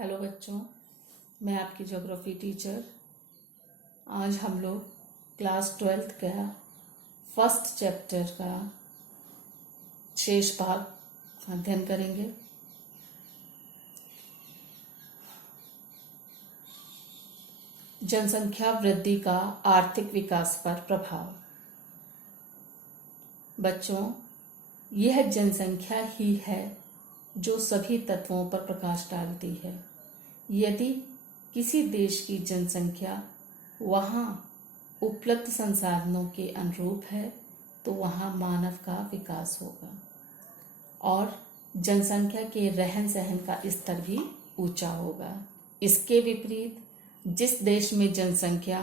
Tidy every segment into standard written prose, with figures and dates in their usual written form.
Hello बच्चों, मैं आपकी ज्योग्राफी टीचर। आज हम लोग क्लास 12th का फर्स्ट चैप्टर का शेष भाग अध्ययन करेंगे। जनसंख्या वृद्धि का आर्थिक विकास पर प्रभाव। बच्चों, यह जनसंख्या ही है जो सभी तत्वों पर प्रकाश डालती है। यदि किसी देश की जनसंख्या वहाँ उपलब्ध संसाधनों के अनुरूप है तो वहाँ मानव का विकास होगा और जनसंख्या के रहन सहन का स्तर भी ऊंचा होगा। इसके विपरीत जिस देश में जनसंख्या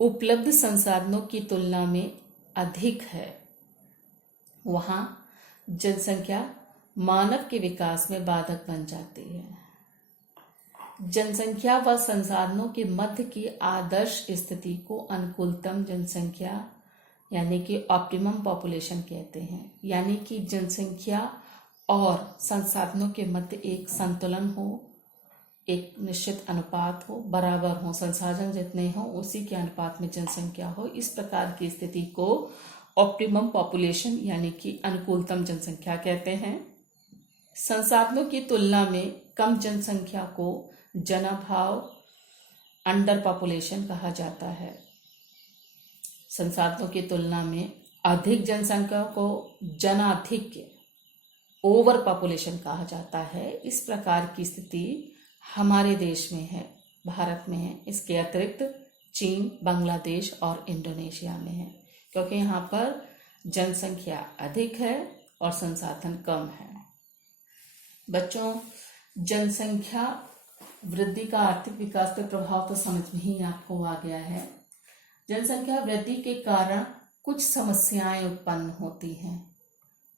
उपलब्ध संसाधनों की तुलना में अधिक है वहाँ जनसंख्या मानव के विकास में बाधक बन जाती है। जनसंख्या व संसाधनों के मध्य की आदर्श स्थिति को अनुकूलतम जनसंख्या यानी कि ऑप्टिमम पॉपुलेशन कहते हैं। यानी कि जनसंख्या और संसाधनों के मध्य एक संतुलन हो, एक निश्चित अनुपात हो, बराबर हो, संसाधन जितने हो उसी के अनुपात में जनसंख्या हो। इस प्रकार की स्थिति को ऑप्टिमम पॉपुलेशन यानी कि अनुकूलतम जनसंख्या कहते हैं। संसाधनों की तुलना में कम जनसंख्या को जनाभाव अंडर पॉपुलेशन कहा जाता है। संसाधनों की तुलना में अधिक जनसंख्या को जनाधिक्य ओवर पॉपुलेशन कहा जाता है। इस प्रकार की स्थिति हमारे देश में है, भारत में है। इसके अतिरिक्त चीन, बांग्लादेश और इंडोनेशिया में है, क्योंकि यहाँ पर जनसंख्या अधिक है और संसाधन कम है। बच्चों, जनसंख्या वृद्धि का आर्थिक विकास पर प्रभाव तो समझ में ही आपको आ गया है। जनसंख्या वृद्धि के कारण कुछ समस्याएं उत्पन्न होती हैं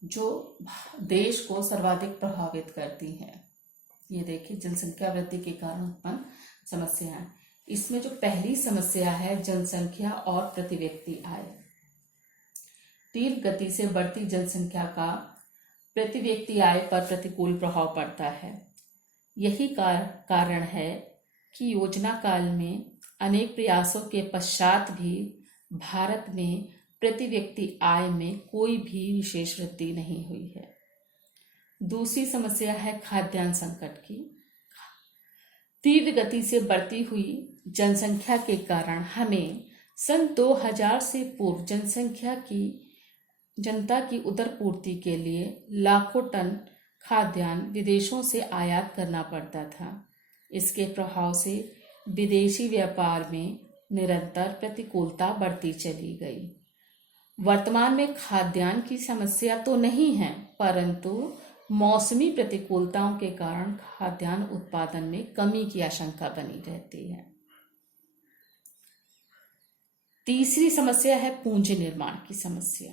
जो देश को सर्वाधिक प्रभावित करती हैं। ये देखिए, जनसंख्या वृद्धि के कारण उत्पन्न समस्याएं। इसमें जो पहली समस्या है जनसंख्या और प्रति व्यक्ति आय। तीव्र गति से बढ़ती जनसंख्या का प्रति व्यक्ति आय पर प्रतिकूल प्रभाव पड़ता है। यही कारण है कि योजना काल में अनेक प्रयासों के पश्चात भी भारत में प्रति व्यक्ति आय में कोई भी विशेष वृद्धि नहीं हुई है। दूसरी समस्या है खाद्यान्न संकट की। तीव्र गति से बढ़ती हुई जनसंख्या के कारण हमें सन 2000 से पूर्व जनता की उदर पूर्ति के लिए लाखों टन खाद्यान्न विदेशों से आयात करना पड़ता था। इसके प्रभाव से विदेशी व्यापार में निरंतर प्रतिकूलता बढ़ती चली गई। वर्तमान में खाद्यान्न की समस्या तो नहीं है, परंतु मौसमी प्रतिकूलताओं के कारण खाद्यान्न उत्पादन में कमी की आशंका बनी रहती है। तीसरी समस्या है पूंजी निर्माण की समस्या।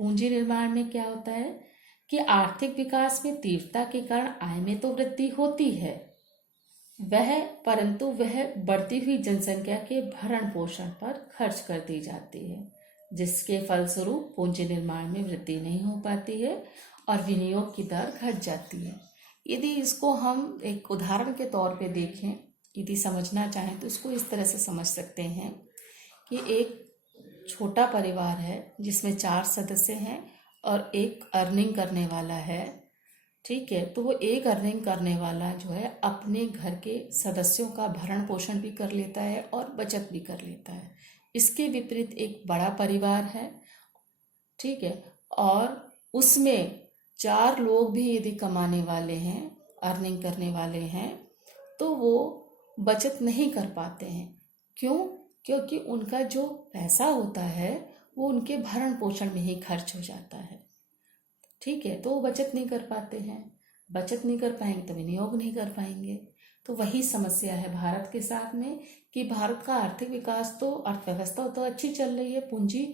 पूंजी निर्माण में क्या होता है कि आर्थिक विकास में तीव्रता के कारण आय में तो वृद्धि होती है परंतु वह बढ़ती हुई जनसंख्या के भरण पोषण पर खर्च कर दी जाती है, जिसके फलस्वरूप पूंजी निर्माण में वृद्धि नहीं हो पाती है और विनियोग की दर घट जाती है। यदि इसको हम एक उदाहरण के तौर पे देखें, यदि समझना चाहें तो इसको इस तरह से समझ सकते हैं कि एक छोटा परिवार है जिसमें 4 सदस्य हैं और एक अर्निंग करने वाला है। ठीक है, तो वो एक अर्निंग करने वाला जो है अपने घर के सदस्यों का भरण पोषण भी कर लेता है और बचत भी कर लेता है। इसके विपरीत एक बड़ा परिवार है, ठीक है, और उसमें 4 लोग भी यदि कमाने वाले हैं, अर्निंग करने वाले हैं, तो वो बचत नहीं कर पाते हैं। क्यों? क्योंकि उनका जो पैसा होता है वो उनके भरण पोषण में ही खर्च हो जाता है। ठीक है, तो वो बचत नहीं कर पाते हैं। बचत नहीं कर पाएंगे तो विनियोग नहीं कर पाएंगे। तो वही समस्या है भारत के साथ में कि भारत का आर्थिक विकास तो, अर्थव्यवस्था तो अच्छी चल रही है, पूंजी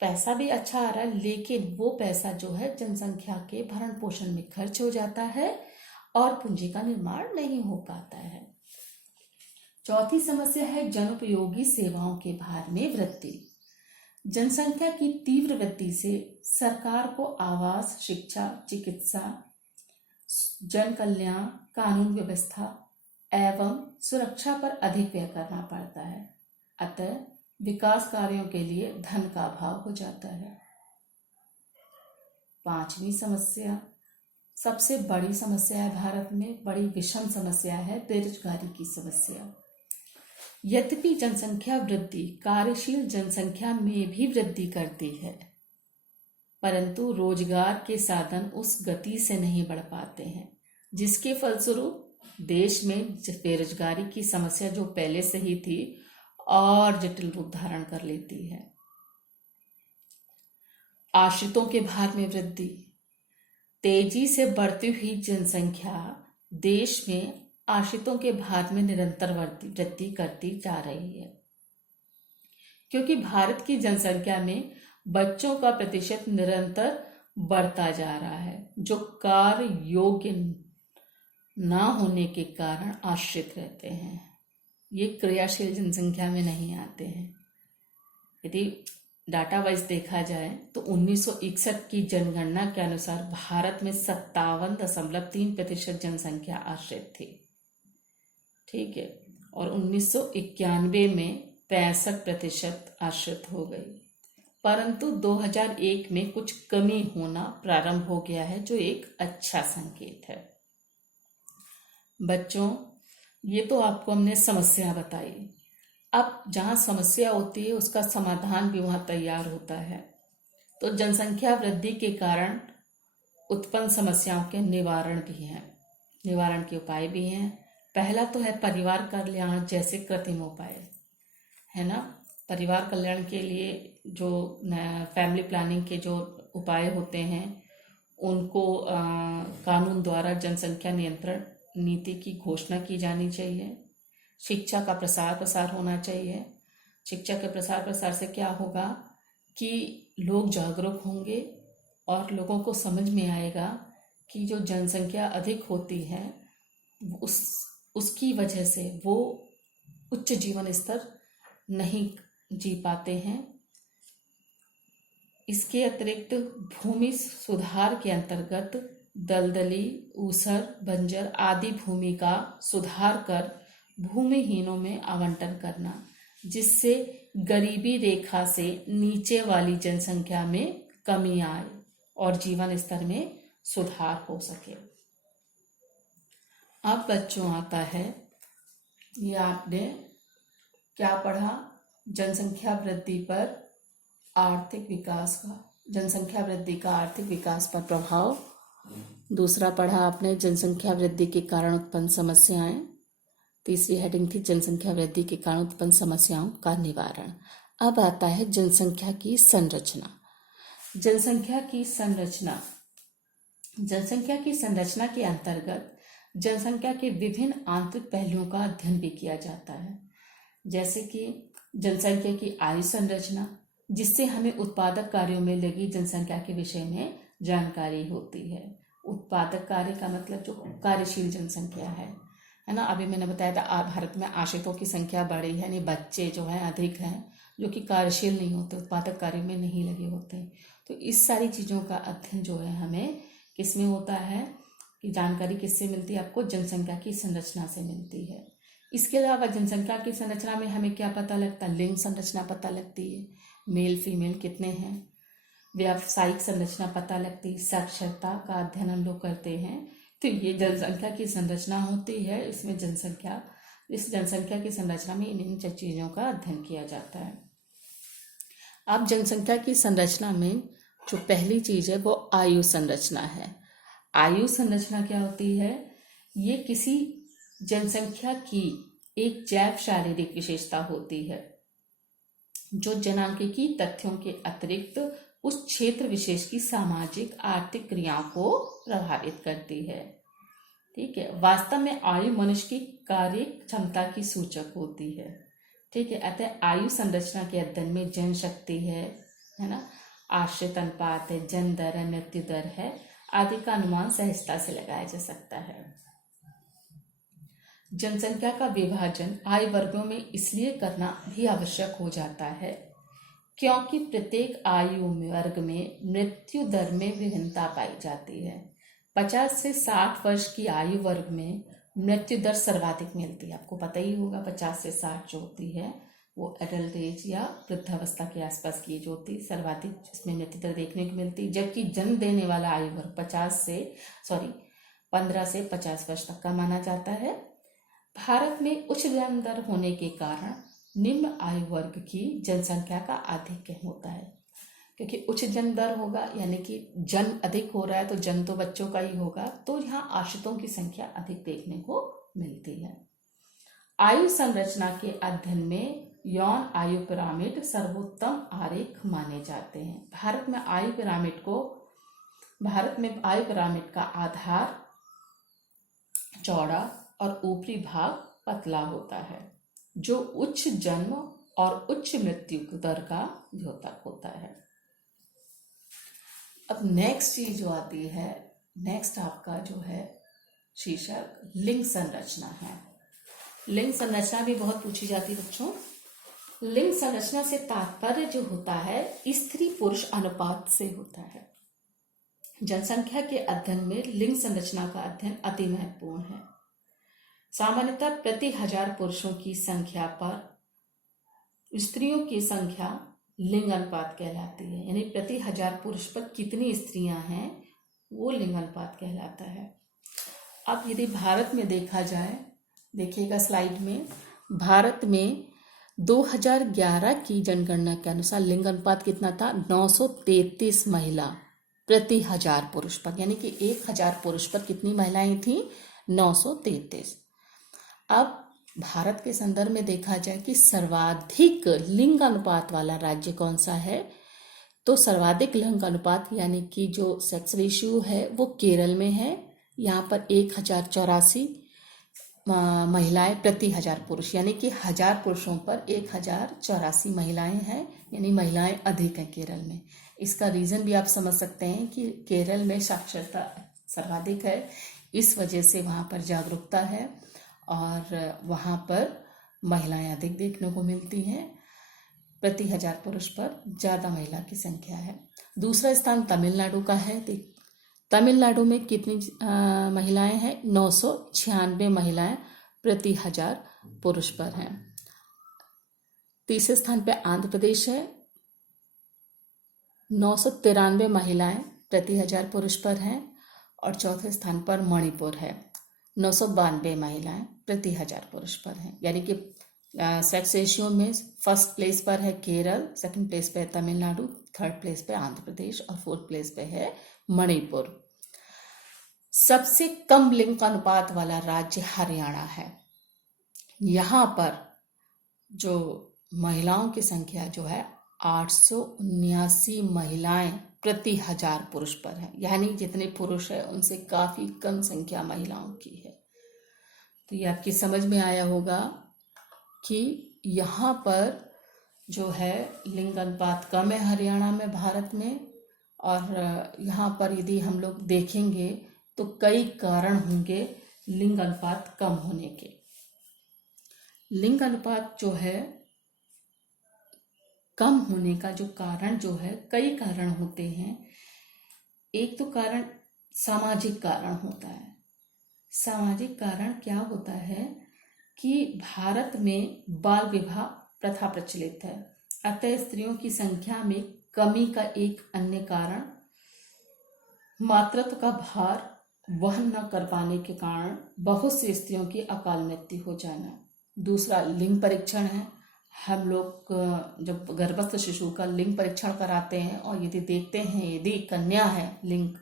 पैसा भी अच्छा आ रहा है, लेकिन वो पैसा जो है जनसंख्या के भरण पोषण में खर्च हो जाता है और पूंजी का निर्माण नहीं हो पाता है। चौथी समस्या है जनोपयोगी सेवाओं के भार में वृद्धि। जनसंख्या की तीव्र वृद्धि से सरकार को आवास, शिक्षा, चिकित्सा, जन कल्याण, कानून व्यवस्था एवं सुरक्षा पर अधिक व्यय करना पड़ता है। अतः विकास कार्यों के लिए धन का अभाव हो जाता है। 5वीं समस्या, सबसे बड़ी समस्या है भारत में, बड़ी विषम समस्या है बेरोजगारी की समस्या। यद्यपि जनसंख्या वृद्धि कार्यशील जनसंख्या में भी वृद्धि करती है, परंतु रोजगार के साधन उस गति से नहीं बढ़ पाते हैं, जिसके फलस्वरूप देश में बेरोजगारी की समस्या जो पहले से ही थी और जटिल रूप धारण कर लेती है। आश्रितों के भार में वृद्धि, तेजी से बढ़ती हुई जनसंख्या देश में आश्रितों के भार में निरंतर वृद्धि करती जा रही है, क्योंकि भारत की जनसंख्या में बच्चों का प्रतिशत निरंतर बढ़ता जा रहा है, जो कार्य योग्य ना होने के कारण आश्रित रहते हैं। ये क्रियाशील जनसंख्या में नहीं आते हैं। यदि डाटा वाइज देखा जाए तो 1961 की जनगणना के अनुसार भारत में 57.3% जनसंख्या आश्रित थी। ठीक है, और 1991 में 65% आश्रित हो गई, परंतु 2001 में कुछ कमी होना प्रारंभ हो गया है, जो एक अच्छा संकेत है। बच्चों, ये तो आपको हमने समस्या बताई। अब जहाँ समस्या होती है उसका समाधान भी वहाँ तैयार होता है। तो जनसंख्या वृद्धि के कारण उत्पन्न समस्याओं के निवारण भी हैं, निवारण के उपाय भी हैं। पहला तो है परिवार कल्याण जैसे कृत्रिम उपाय, है ना। परिवार कल्याण के लिए जो फैमिली प्लानिंग के जो उपाय होते हैं उनको कानून द्वारा जनसंख्या नियंत्रण नीति की घोषणा की जानी चाहिए। शिक्षा का प्रसार प्रसार होना चाहिए। शिक्षा के प्रसार प्रसार से क्या होगा कि लोग जागरूक होंगे और लोगों को समझ में आएगा कि जो जनसंख्या अधिक होती है उसकी वजह से वो उच्च जीवन स्तर नहीं जी पाते हैं। इसके अतिरिक्त भूमि सुधार के अंतर्गत दलदली, ऊसर, बंजर आदि भूमि का सुधार कर भूमिहीनों में आवंटन करना, जिससे गरीबी रेखा से नीचे वाली जनसंख्या में कमी आए और जीवन स्तर में सुधार हो सके। अब बच्चों आता है, ये आपने क्या पढ़ा, जनसंख्या वृद्धि पर आर्थिक विकास का, जनसंख्या वृद्धि का आर्थिक विकास पर प्रभाव। दूसरा पढ़ा आपने जनसंख्या वृद्धि के कारण उत्पन्न समस्याएं। तीसरी हेडिंग थी जनसंख्या वृद्धि के कारण उत्पन्न समस्याओं का निवारण। अब आता है जनसंख्या की संरचना। जनसंख्या की संरचना, जनसंख्या की संरचना के अंतर्गत जनसंख्या के विभिन्न आंतरिक पहलुओं का अध्ययन भी किया जाता है, जैसे कि जनसंख्या की आयु संरचना, जिससे हमें उत्पादक कार्यों में लगी जनसंख्या के विषय में जानकारी होती है। उत्पादक कार्य का मतलब जो कार्यशील जनसंख्या है ना। अभी मैंने बताया था भारत में आश्रितों की संख्या बढ़ी है, यानी बच्चे जो हैं अधिक हैं जो कि कार्यशील नहीं होते, उत्पादक कार्य में नहीं लगे होते। तो इस सारी चीज़ों का अध्ययन जो है हमें किसमें होता है कि जानकारी किससे मिलती है, आपको जनसंख्या की संरचना से मिलती है। इसके अलावा जनसंख्या की संरचना में हमें क्या पता लगता है, लिंग संरचना पता लगती है, मेल फीमेल कितने हैं। व्यावसायिक संरचना पता लगती, साक्षरता का अध्ययन हम लोग करते हैं। तो ये जनसंख्या की संरचना होती है। इसमें इस जनसंख्या की संरचना में इन चीज़ों का अध्ययन किया जाता है। अब जनसंख्या की संरचना में जो पहली चीज़ है वो आयु संरचना है। आयु संरचना क्या होती है, ये किसी जनसंख्या की एक जैव शारीरिक विशेषता होती है जो जनांकिकी तथ्यों के अतिरिक्त उस क्षेत्र विशेष की सामाजिक आर्थिक क्रियाओं को प्रभावित करती है। ठीक है, वास्तव में आयु मनुष्य की कार्य क्षमता की सूचक होती है। ठीक है, अतः आयु संरचना के अध्ययन में जनशक्ति है ना, आश्रित अनुपात है, जन्म दर है, मृत्यु दर है आदि का अनुमान सहजता से लगाया जा सकता है। जनसंख्या का विभाजन आयु वर्गों में इसलिए करना भी आवश्यक हो जाता है क्योंकि प्रत्येक आयु वर्ग में मृत्यु दर में विभिन्नता पाई जाती है। 50 से 60 वर्ष की आयु वर्ग में मृत्यु दर सर्वाधिक मिलती है। आपको पता ही होगा 50 से 60 जो होती है वो एडल्ट एज या वृद्धावस्था के आसपास की एज होती है, सर्वाधिक इसमें मृत्यु दर देखने को मिलती है। जबकि जन्म देने वाला आयु वर्ग 15 से 50 वर्ष तक का माना जाता है। भारत में उच्च जन्म दर होने के कारण निम्न आयु वर्ग की जनसंख्या का आधिक्य होता है, क्योंकि उच्च जन्म दर होगा यानी कि जन्म अधिक हो रहा है तो जन्म तो बच्चों का ही होगा, तो यहाँ आश्रितों की संख्या अधिक देखने को मिलती है। आयु संरचना के अध्ययन में यौन आयु पिरामिड सर्वोत्तम आरेख माने जाते हैं। भारत में आयु पिरामिड का आधार चौड़ा और ऊपरी भाग पतला होता है, जो उच्च जन्म और उच्च मृत्यु दर का द्योतक होता है। अब नेक्स्ट चीज जो आती है, नेक्स्ट आपका जो है शीर्षक लिंग संरचना है। लिंग संरचना भी बहुत पूछी जाती है बच्चों। लिंग संरचना से तात्पर्य जो होता है स्त्री पुरुष अनुपात से होता है। जनसंख्या के अध्ययन में लिंग संरचना का अध्ययन अति महत्वपूर्ण है। सामान्यतः प्रति 1000 पुरुषों की संख्या पर स्त्रियों की संख्या लिंग अनुपात कहलाती है, यानी प्रति 1000 पुरुष पर कितनी स्त्रियां हैं वो लिंग अनुपात कहलाता है। अब यदि भारत में देखा जाए, देखिएगा स्लाइड में, भारत में 2011 की जनगणना के अनुसार लिंग अनुपात कितना था? 933 महिला प्रति 1000 पुरुष पर, यानी कि 1000 पुरुष पर कितनी महिलाएं थी? 933। अब भारत के संदर्भ में देखा जाए कि सर्वाधिक लिंग अनुपात वाला राज्य कौन सा है, तो सर्वाधिक लिंग अनुपात यानी कि जो सेक्स रेशियो है वो केरल में है। यहाँ पर 1084 महिलाएं प्रति 1000 पुरुष, यानी कि 1000 पुरुषों पर 1084 महिलाएं हैं, यानी महिलाएं अधिक हैं केरल में। इसका रीजन भी आप समझ सकते हैं कि केरल में साक्षरता सर्वाधिक है, इस वजह से वहाँ पर जागरूकता है और वहाँ पर महिलाएं अधिक देखने को मिलती हैं। प्रति 1000 पुरुष पर ज़्यादा महिला की संख्या है। दूसरा स्थान तमिलनाडु का है। तमिलनाडु में कितनी महिलाएं हैं? 996 महिलाएं प्रति 1000 पुरुष पर हैं। तीसरे स्थान पे आंध्र प्रदेश है, 993 महिलाएं प्रति 1000 पुरुष पर हैं। और चौथे स्थान पर मणिपुर है, 992 महिलाएं प्रति 1000 पुरुष पर हैं। यानी कि सेक्स रेशियो में फर्स्ट प्लेस पर है केरल, सेकंड प्लेस पे है तमिलनाडु, थर्ड प्लेस पे आंध्र प्रदेश और फोर्थ प्लेस पे है मणिपुर। सबसे कम लिंग अनुपात वाला राज्य हरियाणा है। यहाँ पर जो महिलाओं की संख्या जो है 879 महिलाएं प्रति 1000 पुरुष पर है, यानी जितने पुरुष है उनसे काफी कम संख्या महिलाओं की है। तो ये आपकी समझ में आया होगा कि यहाँ पर जो है लिंग अनुपात कम है हरियाणा में, भारत में। और यहाँ पर यदि हम लोग देखेंगे तो कई कारण होंगे लिंग अनुपात कम होने के। लिंग अनुपात जो है कम होने का जो कारण जो है, कई कारण होते हैं। एक तो कारण सामाजिक कारण होता है। सामाजिक कारण क्या होता है कि भारत में बाल विवाह प्रथा प्रचलित है, अतः स्त्रियों की संख्या में कमी का एक अन्य कारण मातृत्व का भार वहन न कर पाने के कारण बहुत सी स्त्रियों की अकाल मृत्यु हो जाना। दूसरा लिंग परीक्षण है। हम लोग जब गर्भस्थ शिशु का लिंग परीक्षण कराते हैं और यदि देखते हैं यदि कन्या है, लिंग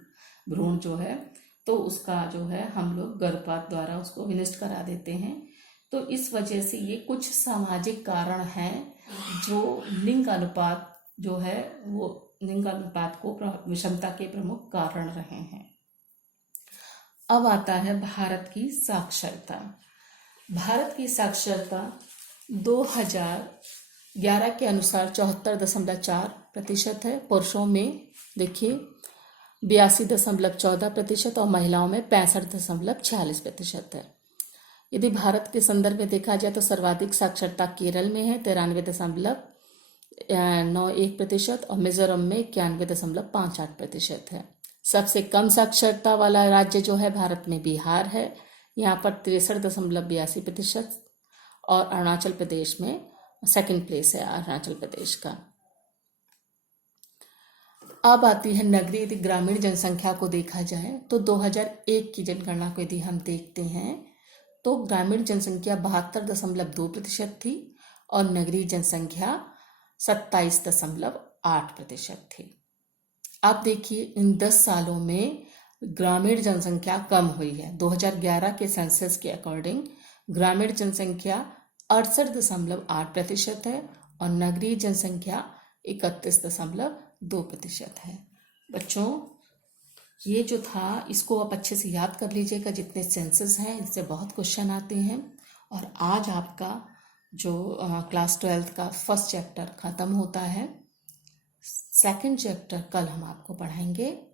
भ्रूण जो है, तो उसका जो है हम लोग गर्भपात द्वारा उसको विनष्ट करा देते हैं। तो इस वजह से ये कुछ सामाजिक कारण हैं जो लिंग अनुपात जो है वो लिंग अनुपात को विषमता के प्रमुख कारण रहे हैं। अब आता है भारत की साक्षरता। भारत की साक्षरता 2011 के अनुसार 74.4% है। पुरुषों में देखिए 82.14% और महिलाओं में 65.46% है। यदि भारत के संदर्भ में देखा जाए तो सर्वाधिक साक्षरता केरल में है 93.91% और मिजोरम में 91.58% है। सबसे कम साक्षरता वाला राज्य जो है भारत में बिहार है यहाँ पर 63.82%, और अरुणाचल प्रदेश में सेकंड प्लेस है अरुणाचल प्रदेश का। अब आती है नगरीय यदि ग्रामीण जनसंख्या को देखा जाए तो 2001 की जनगणना को यदि हम देखते हैं तो ग्रामीण जनसंख्या 72.2% थी और नगरीय जनसंख्या 27.8% थी। अब देखिए इन 10 सालों में ग्रामीण जनसंख्या कम हुई है। 2011 के सेंसस के अकॉर्डिंग ग्रामीण जनसंख्या 68.8% है और नगरीय जनसंख्या 31.2% है। बच्चों ये जो था इसको आप अच्छे से याद कर लीजिएगा, जितने सेंसस हैं इससे बहुत क्वेश्चन आते हैं। और आज आपका जो क्लास 12th का फर्स्ट चैप्टर ख़त्म होता है। सेकंड चैप्टर कल हम आपको पढ़ाएंगे।